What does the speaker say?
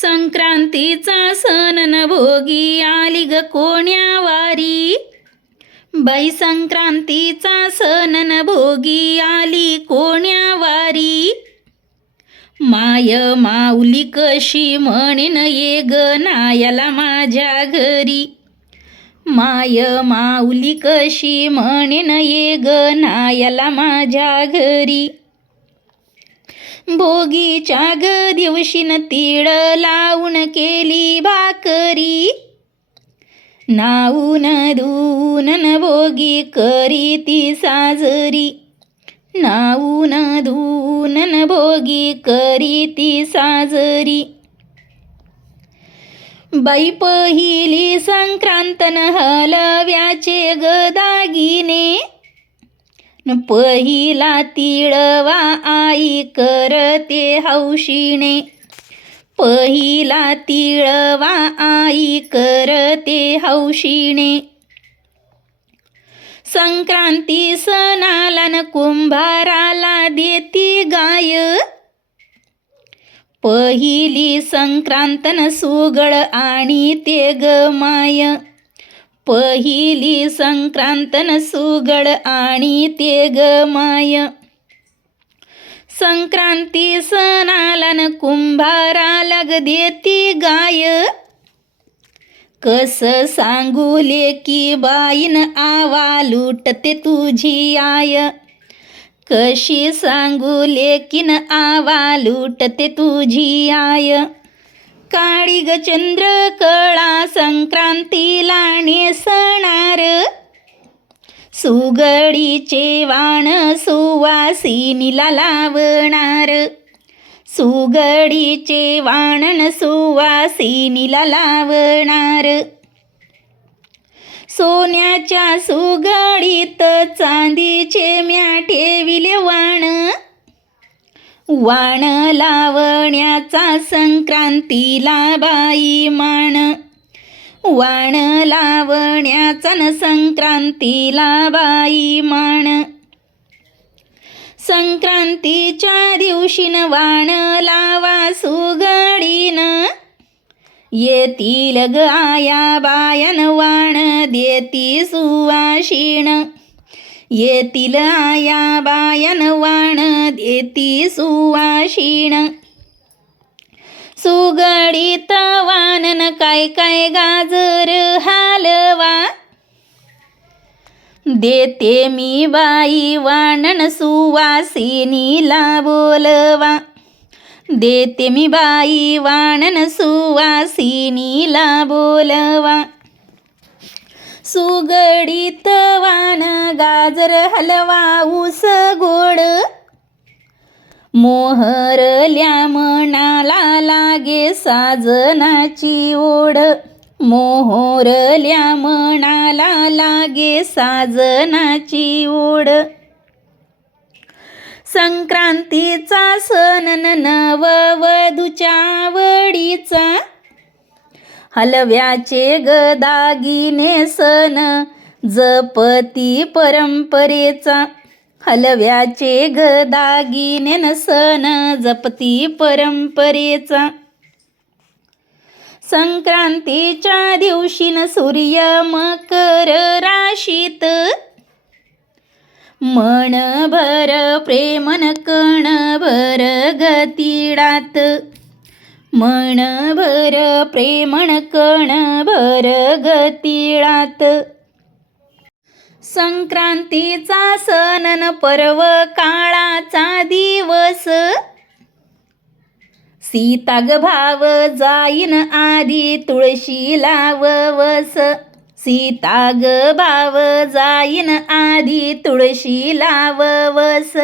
संक्रांतीचा सण न भोगी आली ग कोण्या वारी? बाई संक्रांतीचा सण न भोगी आली कोण्या वारी? माय माऊली कशी म्हणेन ये ग नायाला माझ्या घरी? माय माऊली कशी म्हणेन ये ग नायाला माझ्या घरी? भोगीच्या ग दिवशीन तीळ लावून केली भाकरी. नाऊन धुवून न भोगी करी ती साजरी. नाऊन धुवून न भोगी करी ती साजरी. बाई पहिली संक्रांतन हलव्याचे ग दागिने. पहिला तिळवा आई करते हौशीने. पहिला तिळवा आई करते हौशीने. संक्रांती सणाला न कुंभाराला देती गाय. पहिली संक्रांतन सुगळ आणि ते ग माय पहिली संक्रांतन सुगड आणि ते ग माय. संक्रांती सणाला न कुंभाराला ग देती गाय. कस सांगू लेकी बाईन आवा लुटते तुझी आय. कशी सांगू लेकिन आवा लुटते तुझी आय. काळी ग चंद्र कळा संक्रांतीला नेसणार. सुगडीचे वाण सुवासिनीला लावणार. सुगडीचे वाणन सुवासिनीला लावणार. सोन्याच्या सुगडीत चांदीचे म्या ठेविले वाण. वाण लावण्याचा संक्रांतीला बाई मान वाण लावण्याचा न संक्रांतीला बाई मान संक्रांतीच्या दिवशीन वाण लावा सुगडीन. येतील ग आया बायन वाण देती सुवाशीण. येतील आया बायन वाण देती सुवाशीण. सुगडीत वानन काय काय गाजर हालवा. देते मी बाई वाणन सुवासिनीला बोलवा देते मी बाई वाणन सुवासिनीला बोलवा सुगडीत वान गाजर हलवा ऊस गोड. मोहरल्या मनाला लागे साजनाची ओढ. मोहरल्या मनाला लागे साजनाची ओढ. संक्रांतीचा सण न नववधूच्या आवडीचा हलव्याचे गदागिने सन जपती परंपरेचा. हलव्याचे गदागिने न सण जपती परंपरेचा. संक्रांतीच्या दिवशी न सूर्य मकर राशीत. मन भर प्रेमन कण भर गतिडात. मन प्रेमण कणभर गतिळात. संक्रांतीचा सण पर्व काळाचा दिवस. सीताग भाव जाईन आधी तुळशीला ववस. सीताग भाव जाईन आधी तुळशीला ववस.